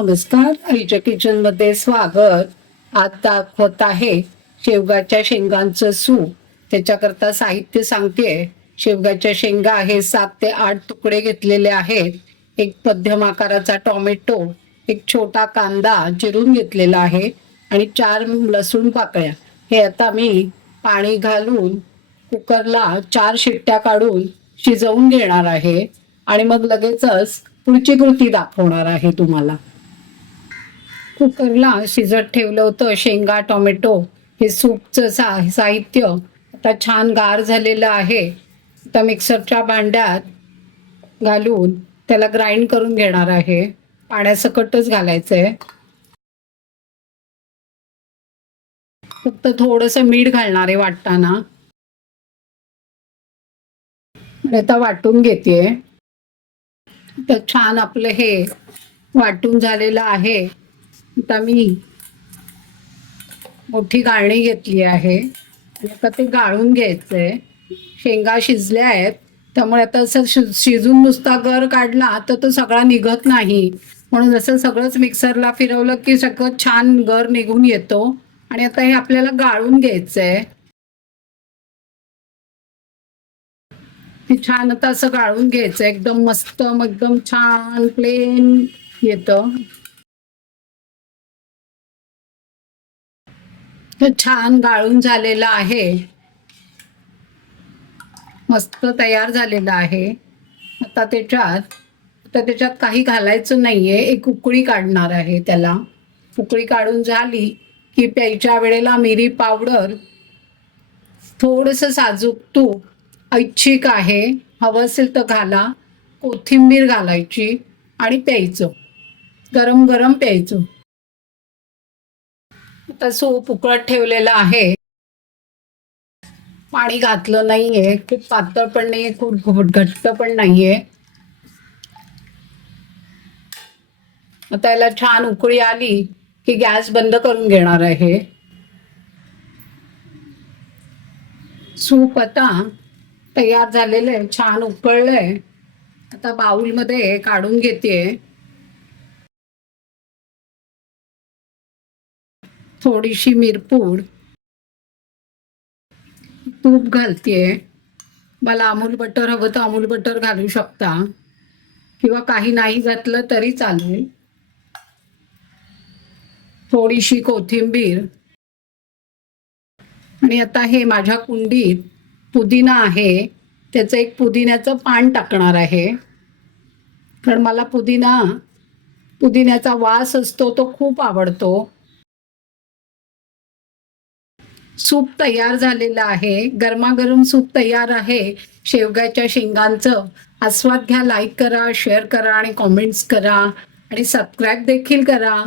नमस्कार. आईच्या किचनमध्ये स्वागत. आता होत आहे शेवगाच्या शेंगांचं सूप. त्याच्याकरता साहित्य सांगते शेवगाच्या शेंगा आहे सात ते आठ तुकडे घेतलेले आहेत. एक मध्यम आकाराचा टॉमॅटो एक छोटा कांदा चिरून घेतलेला आहे आणि चार लसूण पाकळ्या. हे आता मी पाणी घालून कुकरला चार शिट्ट्या काढून शिजवून घेणार आहे आणि मग लगेचच पुढची कृती दाखवणार आहे तुम्हाला. कुकरला शिजत ठेवलं होतं. शेंगा टोमॅटो हे सूपचं सा साहित्य आता छान गार झालेलं आहे. आता मिक्सरच्या भांड्यात घालून त्याला ग्राइंड करून घेणार आहे. पाण्यासकटच घालायचं आहे फक्त थोडंसं मीठ घालणार आहे वाटताना. आता वाटून घेते तर छान आपलं हे वाटून झालेलं आहे. आता मी मोठी गाळणी घेतली आहे. आणि आता ते गाळून घ्यायचंय. शेंगा शिजल्या आहेत. त्यामुळे आता असं शिजून नुसता गर काढला तर तो सगळा निघत नाही. म्हणून असं सगळंच मिक्सरला फिरवलं की सगळं छान गर निघून येतो. आणि आता हे आपल्याला गाळून घ्यायचं ते छान आता असं गाळून घ्यायचं एकदम मस्त एकदम छान प्लेन येतं. छान गाळून झालेलं आहे. मस्त तयार झालेलं आहे. आता त्याच्यात आता त्याच्यात काही घालायचं नाहीये. एक उकळी काढणार आहे त्याला. उकळी काढून झाली की प्यायच्या वेळेला मिरी पावडर थोडंसं साजूक तूप ऐच्छिक आहे. हवं असेल तर घाला. कोथिंबीर घालायची आणि प्यायचं. गरम गरम प्यायचं. आता सूप उकळत ठेवलेलं आहे. पाणी घातलं नाहीये खूप पातळ पण नाहीये खूप घट्ट पण नाहीये. आता याला छान उकळी आली की गॅस बंद करून घेणार आहे. सूप आता तयार झालेलं आहे छान उकळलंय. आता बाऊलमध्ये काढून घेते थोडीशी मिरपूड. तूप घालतेय. मला अमूल बटर हवं तर अमूल बटर घालू शकता. किंवा काही नाही घातलं तरी चालेल. थोडीशी कोथिंबीर. आणि आता हे माझ्या कुंडीत पुदिना आहे. त्याचं एक पुदिन्याचं पान टाकणार आहे. कारण मला पुदिना पुदिन्याचा वास असतो तो खूप आवडतो. सूप तयार झालेलं आहे. गरमागरम सूप तयार आहे. शेवग्याच्या शेंगांचं आस्वाद घ्या लाईक करा शेअर करा आणि कॉमेंट्स करा. आणि सबस्क्राईब देखील करा.